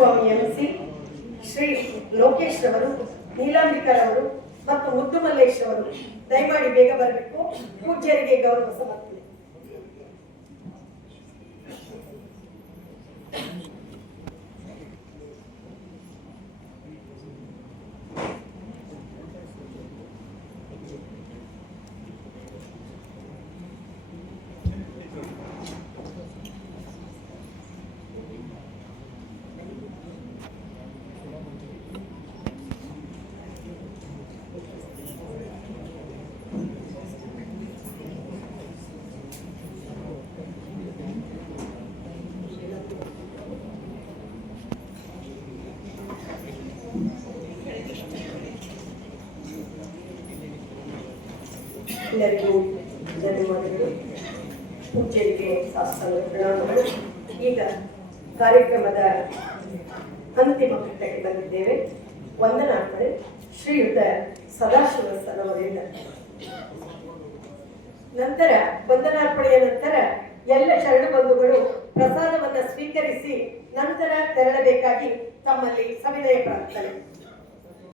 ಸ್ವಾಮಿ MC, Shri Lokesh ರವರು, ನೀಲಾಂಬಿಕರವರು ಮತ್ತು ಮುದ್ದು ಮಲ್ಲೇಶ್ ಅವರು ದಯಮಾಡಿ ಬೇಗ ಬರಬೇಕು. ಪೂಜ್ಯರಿಗೆ ಗೌರವ ಸಮರ್ಪಣೆ. ಎಲ್ಲರಿಗೂ ಧನ್ಯವಾದಗಳು. ಪೂಜ್ಯರಿಗೆ ಸಾಷ್ಟಾಂಗ ಪ್ರಣಾಮಗಳು. ಈಗ ಕಾರ್ಯಕ್ರಮದ ಅಂತಿಮ ಘಟ್ಟಕ್ಕೆ ಬಂದಿದ್ದೇವೆ. ವಂದನಾರ್ಪಣೆ ಶ್ರೀಯುತ ಸದಾಶಿವ ಸರ್ ಅವರಿಂದ. ನಂತರ ವಂದನಾರ್ಪಣೆಯ ನಂತರ ಎಲ್ಲ ಶರಣ ಬಂಧುಗಳು ಪ್ರಸಾದವನ್ನು ಸ್ವೀಕರಿಸಿ ನಂತರ ತೆರಳಬೇಕಾಗಿ ತಮ್ಮಲ್ಲಿ ಸವಿನಯ ಪ್ರಾರ್ಥನೆ.